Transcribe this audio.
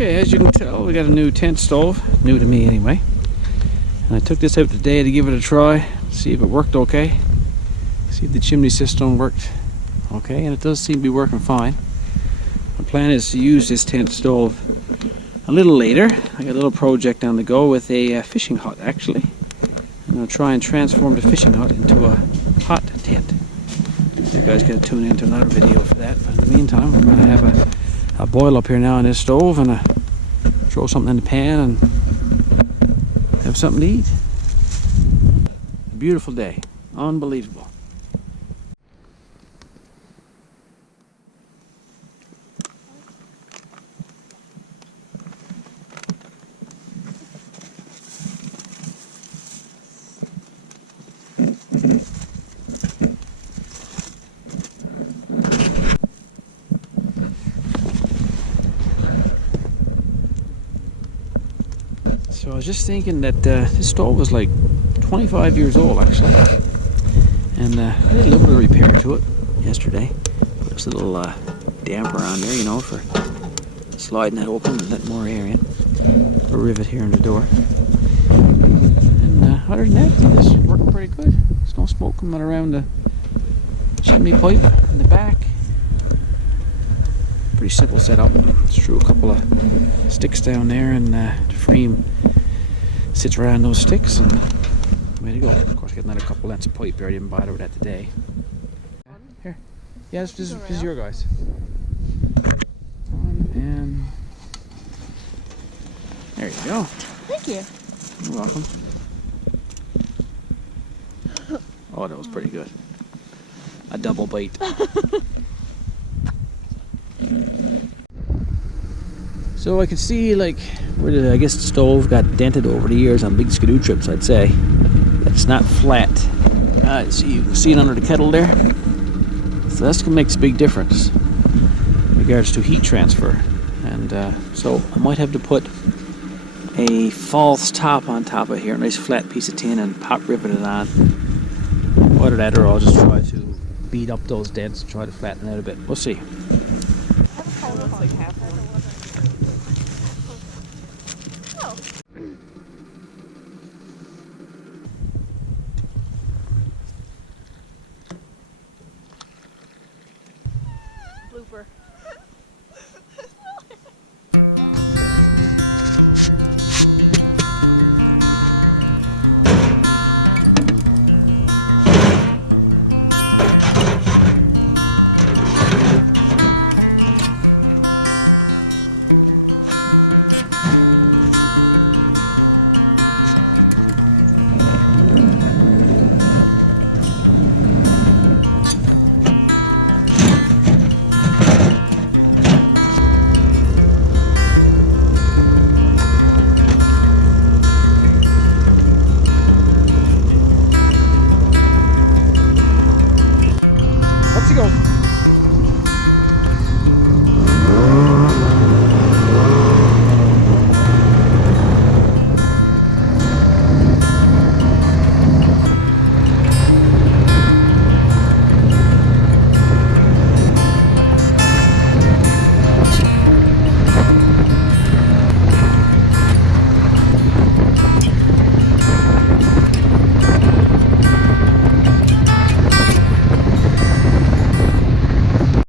Okay, as you can tell, we got a new tent stove, new to me anyway. And I took this out today to give it a try, see if it worked okay, see if the chimney system worked okay, and it does seem to be working fine. My plan is to use this tent stove a little later. I got a little project on the go with a fishing hut actually. I'm going to try and transform the fishing hut into a hot tent. You guys got to tune in to another video for that. But in the meantime, we're going to have a boil up here now on this stove and throw something in the pan and have something to eat. Beautiful day. Unbelievable. So I was just thinking that this stove was like 25 years old actually, and I did a little bit of repair to it yesterday. Put this little damper on there, you know, for sliding that open and letting more air in. Put a rivet here in the door. And other than that, it's working pretty good. There's no smoke coming around the chimney pipe in the back. Pretty simple setup. Just threw a couple of sticks down there, and the frame sits around those sticks, and way to go. Of course, getting another couple lengths of pipe here. I didn't bother with that today. Here. Yeah, this is your guys. And there you go. Thank you. You're welcome. Oh, that was pretty good. A double bite. So I can see, like, where I guess the stove got dented over the years on big skidoo trips, I'd say. It's not flat. So you can see it under the kettle there. So that's gonna make a big difference in regards to heat transfer. And so I might have to put a false top on top of here, a nice flat piece of tin, and pop rivet it on. Either that, or I'll just try to beat up those dents and try to flatten it out a bit. We'll see.